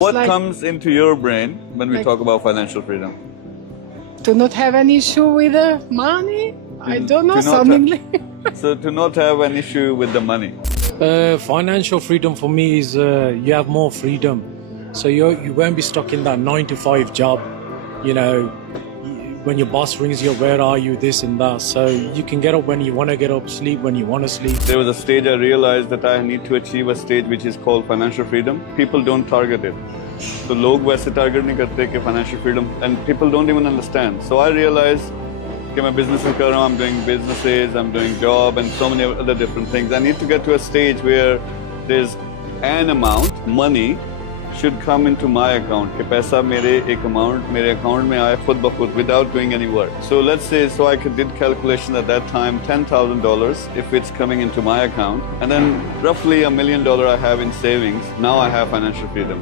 What comes into your brain when we talk about financial freedom? To not have an issue with the money? I don't know, So to not have an issue with the money. Financial freedom for me is you have more freedom. So you won't be stuck in that 9 to 5 job, you know, when your boss rings you, where are you, this and that. So you can get up when you want to get up, sleep when you want to sleep. There was a stage I realized that I need to achieve a stage which is called financial freedom. People don't target it. So लोग वैसे target नहीं करते कि financial freedom, and people don't even understand. So I realized कि मैं businesses कर रहा हूँ, I'm doing businesses, I'm doing job and so many other different things. I need to get to a stage where there's an amount, money, should come into my account. कि पैसा मेरे एक amount मेरे account में आए खुद ब खुद without doing any work. So let's say, so I did calculation at that time, $10,000 if it's coming into my account, and then roughly $1 million I have in savings. Now I have financial freedom.